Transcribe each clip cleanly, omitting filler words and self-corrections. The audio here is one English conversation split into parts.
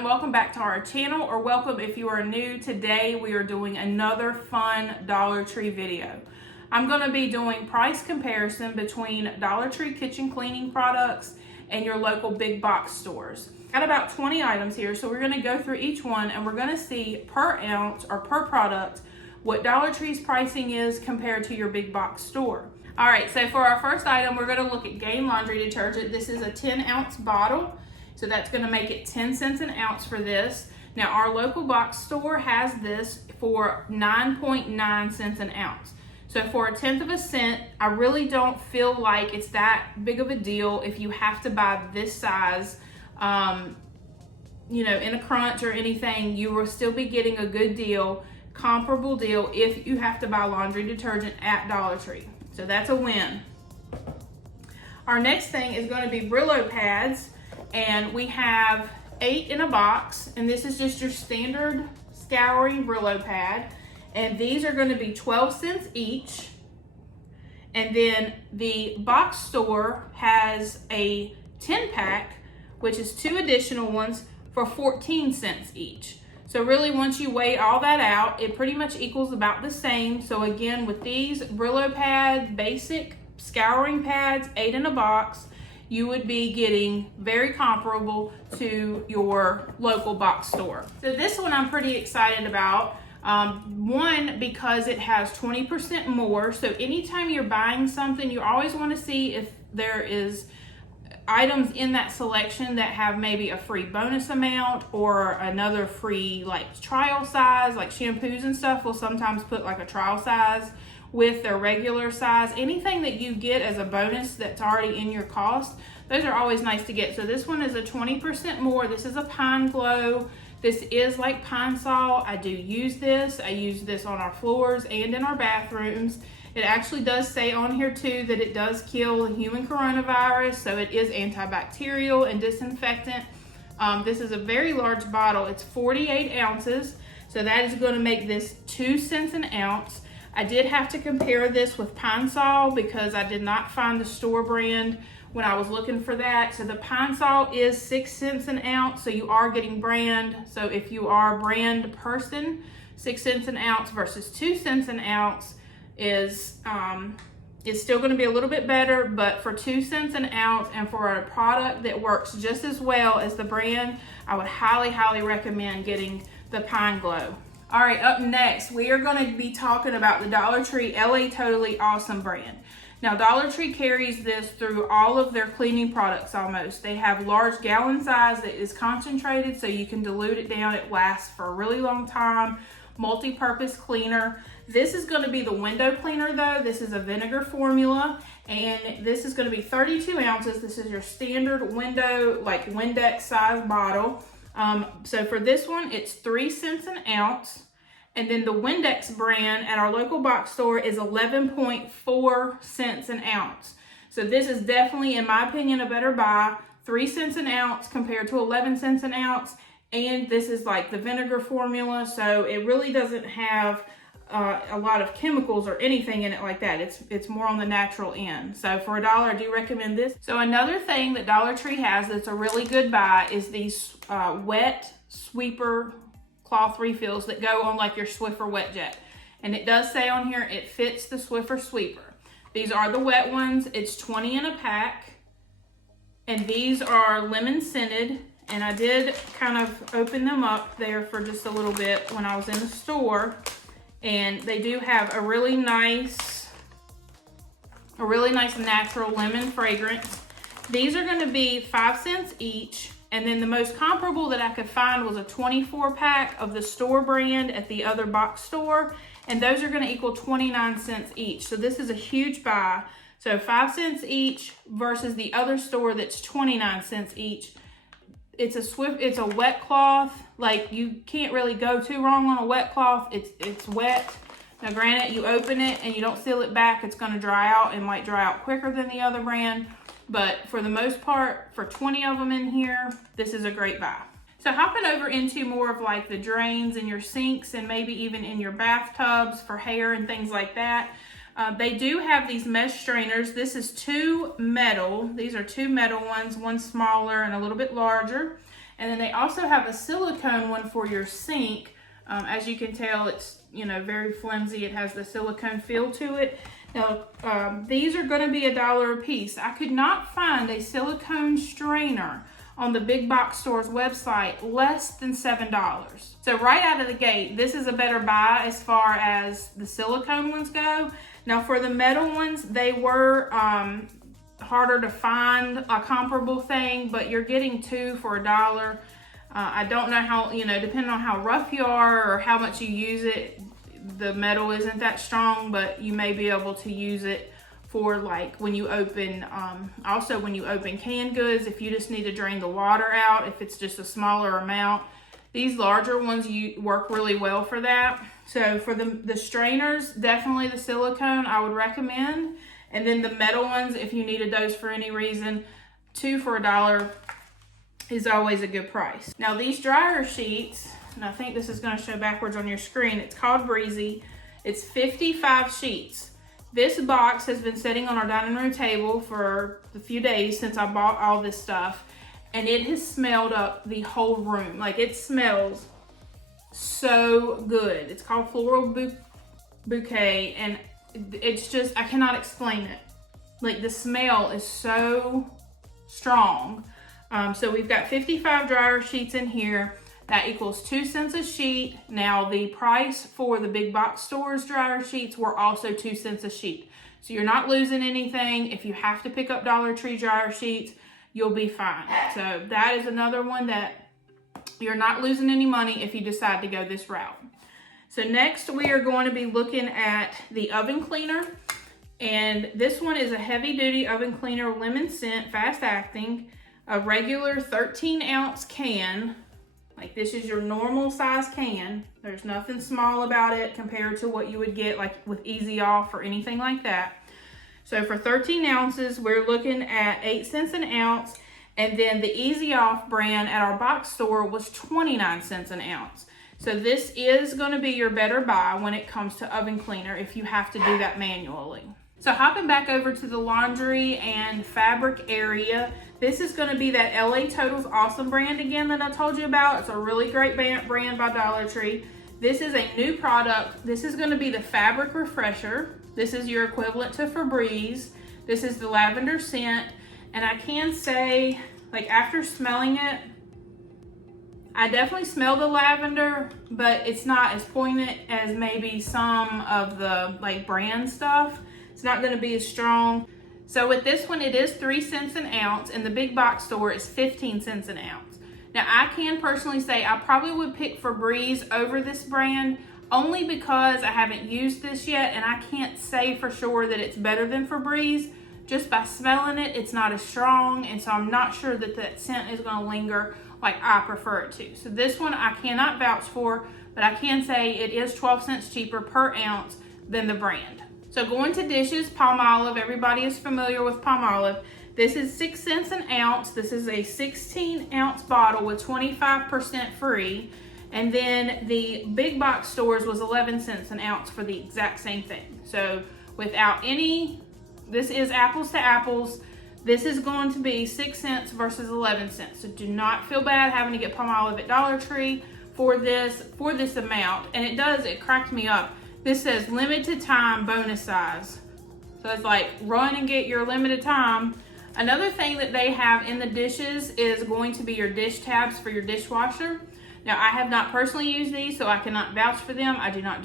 Welcome back to our channel, or welcome if you are new. Today we are doing another fun Dollar Tree video. I'm going to be doing price comparison between Dollar Tree kitchen cleaning products and your local big box stores. Got about 20 items here, so we're going to go through each one and we're going to see per ounce or per product what Dollar Tree's pricing is compared to your big box store. All right, so for our first item, we're going to look at Gain laundry detergent. This is a 10-ounce bottle. So that's going to make it 10 cents an ounce for this. Now our local box store has this for 9.9 cents an ounce. So for a tenth of a cent, I really don't feel like it's that big of a deal if you have to buy this size, in a crunch or anything. You will still be getting a good deal, comparable deal, if you have to buy laundry detergent at Dollar Tree. So that's a win. Our next thing is going to be Brillo pads. And we have 8 in a box, and this is just your standard scouring Brillo pad. And these are going to be 12 cents each. And then the box store has a 10-pack, which is 2 additional ones for 14 cents each. So really, once you weigh all that out, it pretty much equals about the same. So again, with these Brillo pad basic scouring pads, 8 in a box, you would be getting very comparable to your local box store. So this one I'm pretty excited about. One, because it has 20% more. So anytime you're buying something, you always want to see if there is items in that selection that have maybe a free bonus amount or another free like trial size. Like shampoos and stuff will sometimes put like a trial size with their regular size. Anything that you get as a bonus that's already in your cost, those are always nice to get. So this one is a 20% more. This is a Pine Glow. This is like Pine Sol. I do use this. I use this on our floors and in our bathrooms. It actually does say on here too that it does kill human coronavirus, so it is antibacterial and disinfectant. This is a very large bottle. It's 48 ounces, so that is going to make this 2 cents an ounce. I did have to compare this with Pine Sol because I did not find the store brand when I was looking for that. So the Pine Sol is 6 cents an ounce, so you are getting brand. So if you are a brand person, 6 cents an ounce versus 2 cents an ounce is still going to be a little bit better, but for 2 cents an ounce and for a product that works just as well as the brand, I would highly, highly recommend getting the Pine Glow. All right, up next, we are going to be talking about the Dollar Tree LA Totally Awesome brand. Now, Dollar Tree carries this through all of their cleaning products almost. They have large gallon size that is concentrated, so you can dilute it down. It lasts for a really long time. Multi-purpose cleaner. This is going to be the window cleaner though. This is a vinegar formula, and this is going to be 32 ounces. This is your standard window, like Windex size bottle. So for this one, it's 3 cents an ounce. And then the Windex brand at our local box store is 11.4 cents an ounce. So this is definitely, in my opinion, a better buy. 3 cents an ounce compared to 11 cents an ounce. And this is like the vinegar formula, so it really doesn't have a lot of chemicals or anything in it like that. It's more on the natural end. So for $1, I do recommend this. So another thing that Dollar Tree has that's a really good buy is these wet sweeper cloth refills that go on like your Swiffer Wet Jet. And it does say on here it fits the Swiffer sweeper. These are the wet ones. It's 20 in a pack. And these are lemon scented. And I did kind of open them up there for just a little bit when I was in the store. And they do have a really nice natural lemon fragrance. These are going to be 5 cents each. And then the most comparable that I could find was a 24 pack of the store brand at the other box store. And those are going to equal 29 cents each. So this is a huge buy. So 5 cents each versus the other store that's 29 cents each. It's a wet cloth. Like, you can't really go too wrong on a wet cloth. It's wet. Now granted, you open it and you don't seal it back, it's going to dry out. It might dry out quicker than the other brand. But for the most part, for 20 of them in here, this is a great buy. So hopping over into more of like the drains in your sinks and maybe even in your bathtubs for hair and things like that. They do have these mesh strainers. This is two metal. These are two metal ones, one smaller and a little bit larger. And then they also have a silicone one for your sink. As you can tell, it's, you know, very flimsy. It has the silicone feel to it. Now, these are going to be $1 a piece. I could not find a silicone strainer on the big box store's website less than $7. So right out of the gate, this is a better buy as far as the silicone ones go. Now for the metal ones, they were harder to find a comparable thing, but you're getting two for $1. I don't know how, you know, depending on how rough you are or how much you use it, the metal isn't that strong, but you may be able to use it for like when you open, also when you open canned goods, if you just need to drain the water out, if it's just a smaller amount. These larger ones work really well for that. So for the strainers, definitely the silicone I would recommend. And then the metal ones, if you needed those for any reason, two for $1 is always a good price. Now these dryer sheets, and I think this is going to show backwards on your screen, it's called Breezy. It's 55 sheets. This box has been sitting on our dining room table for a few days since I bought all this stuff, and it has smelled up the whole room. Like, it smells so good. It's called Floral Bouquet, and it's just, I cannot explain it. Like, the smell is so strong. So we've got 55 dryer sheets in here. That equals 2 cents a sheet. Now the price for the big box stores dryer sheets were also 2 cents a sheet. So you're not losing anything. If you have to pick up Dollar Tree dryer sheets, you'll be fine. So that is another one that you're not losing any money if you decide to go this route. So next we are going to be looking at the oven cleaner. And this one is a heavy duty oven cleaner, lemon scent, fast acting, a regular 13-ounce can. Like, this is your normal size can. There's nothing small about it compared to what you would get like with Easy Off or anything like that. So for 13 ounces, we're looking at 8 cents an ounce. And then the Easy Off brand at our box store was 29 cents an ounce. So this is going to be your better buy when it comes to oven cleaner if you have to do that manually. So hopping back over to the laundry and fabric area, this is going to be that LA Totals Awesome brand again that I told you about. It's a really great brand by Dollar Tree. This is a new product. This is going to be the Fabric Refresher. This is your equivalent to Febreze. This is the lavender scent. And I can say, like, after smelling it, I definitely smell the lavender, but it's not as poignant as maybe some of the like brand stuff. It's not going to be as strong. So with this one, it is 3 cents an ounce, and the big box store is 15 cents an ounce. Now, I can personally say I probably would pick Febreze over this brand only because I haven't used this yet, and I can't say for sure that it's better than Febreze. Just by smelling it, it's not as strong, and so I'm not sure that that scent is going to linger like I prefer it to. So this one I cannot vouch for, but I can say it is 12 cents cheaper per ounce than the brand. So going to dishes, Palmolive, everybody is familiar with Palmolive. This is 6 cents an ounce. This is a 16-ounce bottle with 25% free. And then the big box stores was 11 cents an ounce for the exact same thing. So without any, this is apples to apples. This is going to be 6 cents versus 11 cents. So do not feel bad having to get Palmolive at Dollar Tree for this amount. And it cracked me up. This says limited time bonus size. So it's like run and get your limited time. Another thing that they have in the dishes is going to be your dish tabs for your dishwasher. Now, I have not personally used these, so I cannot vouch for them. I cannot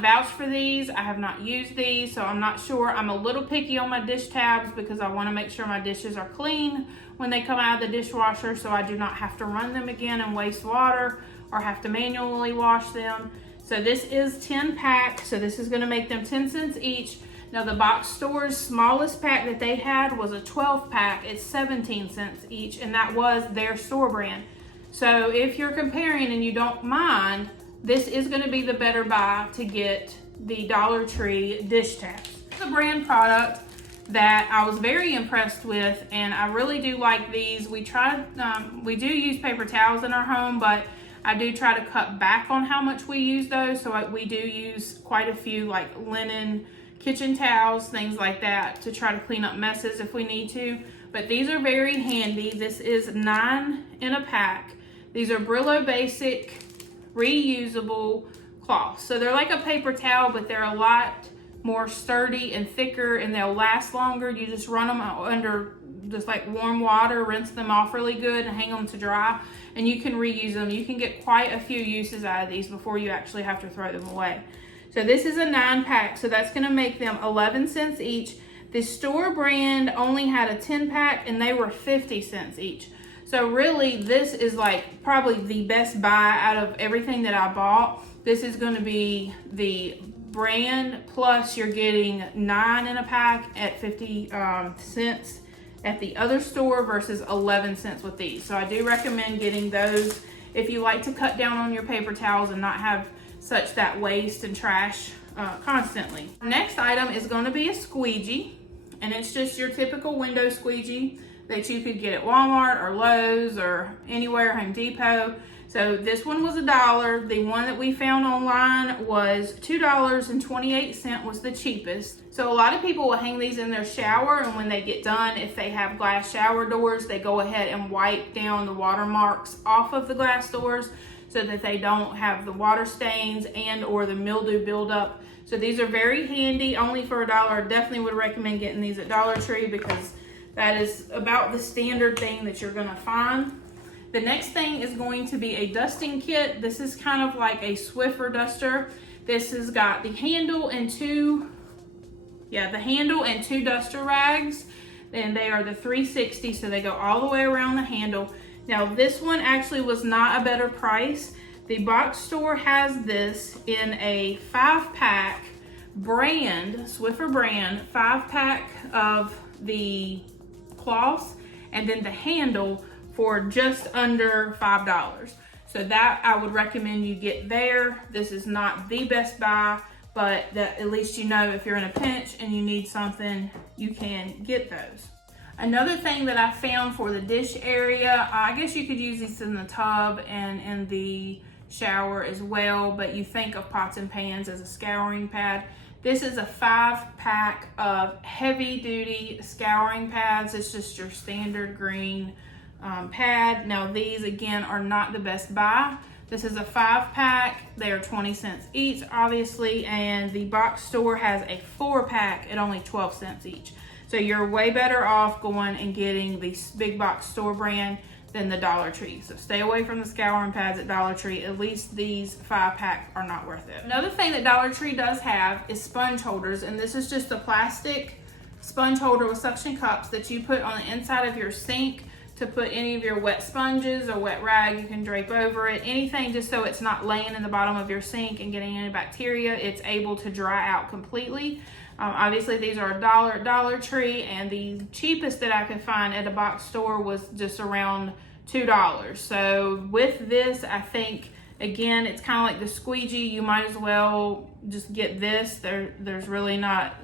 vouch for these. I have not used these, so I'm not sure. I'm a little picky on my dish tabs because I want to make sure my dishes are clean when they come out of the dishwasher, so I do not have to run them again and waste water or have to manually wash them. So this is 10 pack, so this is going to make them 10 cents each. Now the box store's smallest pack that they had was a 12 pack. It's 17 cents each, and that was their store brand. So if you're comparing and you don't mind, this is going to be the better buy to get the Dollar Tree dish tabs. It's a brand product that I was very impressed with, and I really do like these. We do use paper towels in our home, but I do try to cut back on how much we use those. So we do use quite a few, like linen, kitchen towels, things like that, to try to clean up messes if we need to. But these are very handy. This is 9 in a pack. These are Brillo Basic reusable cloths. So they're like a paper towel, but they're a lot more sturdy and thicker, and they'll last longer. You just run them under just like warm water, rinse them off really good and hang them to dry, and you can reuse them. You can get quite a few uses out of these before you actually have to throw them away. So this is a 9-pack, so that's gonna make them 11 cents each. The store brand only had a 10-pack and they were 50 cents each. So really, this is like probably the best buy out of everything that I bought. This is gonna be the brand, plus you're getting 9 in a pack at 50 cents at the other store versus 11 cents with these. So I do recommend getting those if you like to cut down on your paper towels and not have such that waste and trash constantly. Next item is going to be a squeegee, and it's just your typical window squeegee that you could get at Walmart or Lowe's or anywhere, Home Depot. So this one was $1. The one that we found online was $2.28 was the cheapest. So a lot of people will hang these in their shower, and when they get done, if they have glass shower doors, they go ahead and wipe down the water marks off of the glass doors so that they don't have the water stains and or the mildew buildup. So these are very handy, only for $1. I definitely would recommend getting these at Dollar Tree because that is about the standard thing that you're gonna find. The next thing is going to be a dusting kit. This is kind of like a Swiffer duster. This has got the handle and two duster rags, and they are the 360, so they go all the way around the handle. Now this one actually was not a better price. The box store has this in a 5-pack brand, Swiffer brand, 5-pack of the cloths, and then the handle for just under $5. So that I would recommend you get there. This is not the best buy, but that at least you know if you're in a pinch and you need something, you can get those. Another thing that I found for the dish area, I guess you could use these in the tub and in the shower as well, but you think of pots and pans as a scouring pad. This is a 5-pack of heavy duty scouring pads. It's just your standard green pad. Now these again are not the best buy. This is a 5-pack. They are 20 cents each, obviously, and the box store has a 4-pack at only 12 cents each. So you're way better off going and getting the big box store brand than the Dollar Tree. So stay away from the scouring pads at Dollar Tree. At least these 5-pack are not worth it. Another thing that Dollar Tree does have is sponge holders, and this is just a plastic sponge holder with suction cups that you put on the inside of your sink to put any of your wet sponges or wet rag. You can drape over it, anything, just so it's not laying in the bottom of your sink and getting any bacteria. It's able to dry out completely. Obviously these are $1 at Dollar Tree, and the cheapest that I could find at a box store was just around $2. So with this, I think, again, it's kind of like the squeegee. You might as well just get this. There's really not,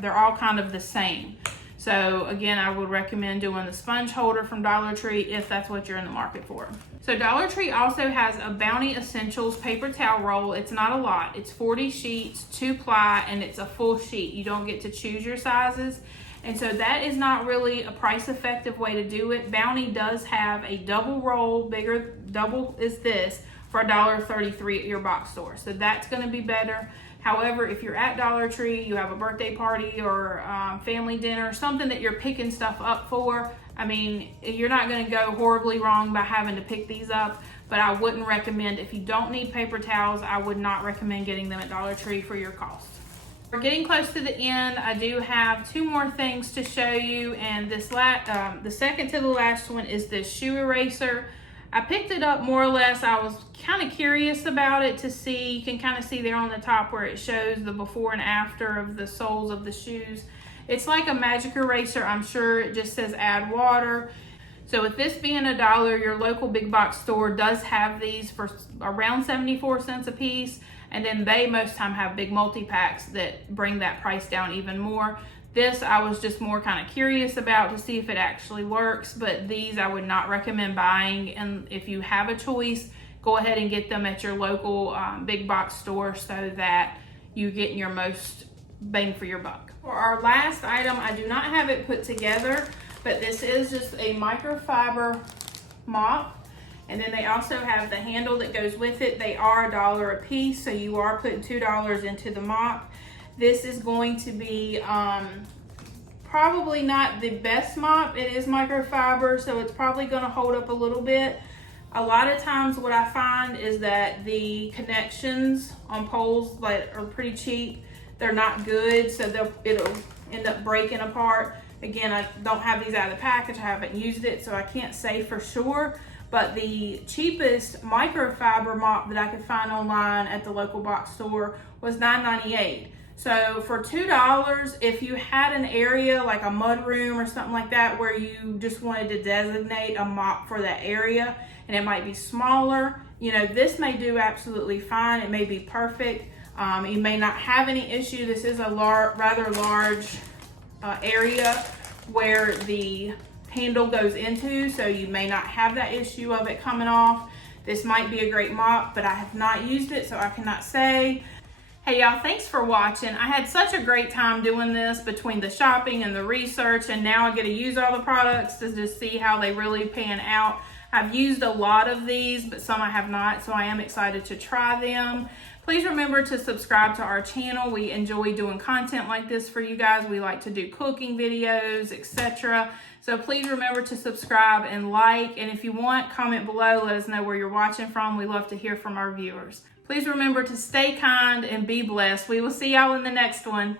they're all kind of the same. So again, I would recommend doing the sponge holder from Dollar Tree if that's what you're in the market for. So Dollar Tree also has a Bounty Essentials paper towel roll. It's not a lot. It's 40 sheets, 2-ply, and it's a full sheet. You don't get to choose your sizes. And so that is not really a price effective way to do it. Bounty does have a double roll, double is this, for $1.33 at your box store. So that's gonna be better. However, if you're at Dollar Tree, you have a birthday party or family dinner, something that you're picking stuff up for, I mean, you're not gonna go horribly wrong by having to pick these up, but I wouldn't recommend, if you don't need paper towels, I would not recommend getting them at Dollar Tree for your cost. We're getting close to the end. I do have 2 more things to show you, and this the second to the last one is this shoe eraser. I picked it up more or less. I was kind of curious about it to see. You can kind of see there on the top where it shows the before and after of the soles of the shoes. It's like a magic eraser. I'm sure it just says add water. So with this being $1, your local big box store does have these for around 74 cents a piece. And then they most time have big multi-packs that bring that price down even more. This I was just more kind of curious about to see if it actually works, but these I would not recommend buying. And if you have a choice, go go ahead and get them at your local big box store so that you're getting your most bang for your buck. For our last item, I do not have it put together, but this is just a microfiber mop. And then they also have the handle that goes with it. They are $1 a piece, so you are putting $2 into the mop. This is going to be probably not the best mop. It is microfiber, so it's probably gonna hold up a little bit. A lot of times what I find is that the connections on poles that are pretty cheap, they're not good, so it'll end up breaking apart. Again, I don't have these out of the package. I haven't used it, so I can't say for sure. But the cheapest microfiber mop that I could find online at the local box store was $9.98. So for $2, if you had an area like a mud room or something like that where you just wanted to designate a mop for that area, and it might be smaller, you know, this may do absolutely fine. It may be perfect. You may not have any issue. This is a rather large area where the handle goes into, so you may not have that issue of it coming off. This might be a great mop, but I have not used it, so I cannot say. Hey y'all, thanks for watching. I had such a great time doing this between the shopping and the research, and now I get to use all the products to just see how they really pan out. I've used a lot of these, but some I have not, so I am excited to try them. Please remember to subscribe to our channel. We enjoy doing content like this for you guys. We like to do cooking videos, etc. So please remember to subscribe and like. And if you want, comment below. Let us know where you're watching from. We love to hear from our viewers. Please remember to stay kind and be blessed. We will see y'all in the next one.